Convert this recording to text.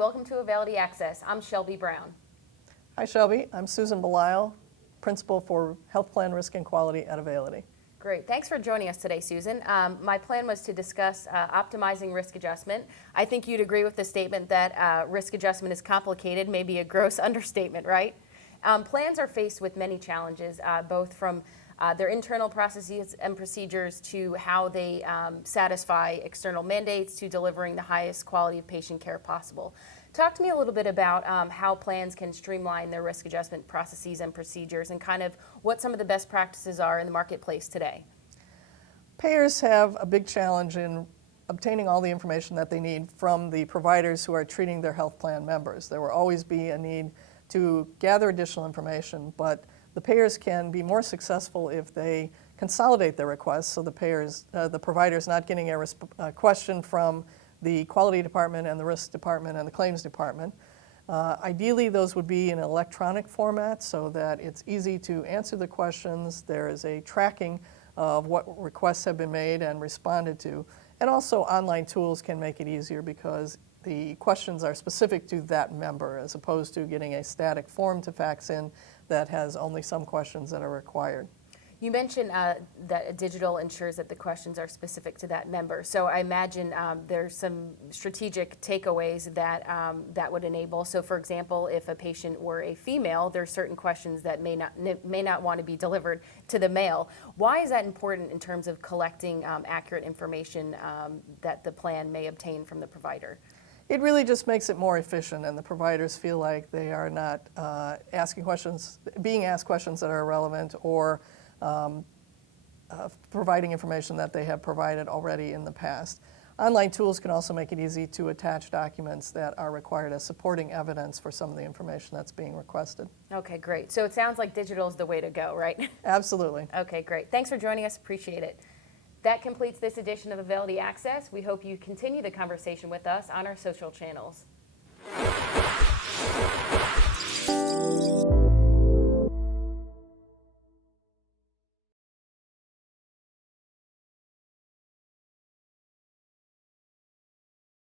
welcome to Availity Access. I'm Shelby Brown. Hi Shelby, I'm Susan Bellile, Principal for Health Plan Risk and Quality at Availity. Great, thanks for joining us today, Susan. My plan was to discuss optimizing risk adjustment. I think you'd agree with the statement that risk adjustment is complicated, maybe a gross understatement, right? Plans are faced with many challenges, both from their internal processes and procedures to how they satisfy external mandates to delivering the highest quality of patient care possible. Talk to me a little bit about how plans can streamline their risk adjustment processes and procedures and kind of what some of the best practices are in the marketplace today. Payers have a big challenge in obtaining all the information that they need from the providers who are treating their health plan members. There will always be a need to gather additional information, but the payers can be more successful if they consolidate their requests so the provider's not getting a question from the quality department and the risk department and the claims department. Ideally, those would be in an electronic format so that it's easy to answer the questions. There is a tracking of what requests have been made and responded to. And also online tools can make it easier because the questions are specific to that member as opposed to getting a static form to fax in that has only some questions that are required. You mentioned that digital ensures that the questions are specific to that member. So I imagine there's some strategic takeaways that that would enable. So for example, if a patient were a female, there's certain questions that may not want to be delivered to the male. Why is that important in terms of collecting accurate information that the plan may obtain from the provider? It really just makes it more efficient, and the providers feel like they are not being asked questions that are irrelevant or providing information that they have provided already in the past. Online tools can also make it easy to attach documents that are required as supporting evidence for some of the information that's being requested. Okay, great. So it sounds like digital is the way to go, right? Absolutely. Okay, great. Thanks for joining us. Appreciate it. That completes this edition of Availity Access. We hope you continue the conversation with us on our social channels.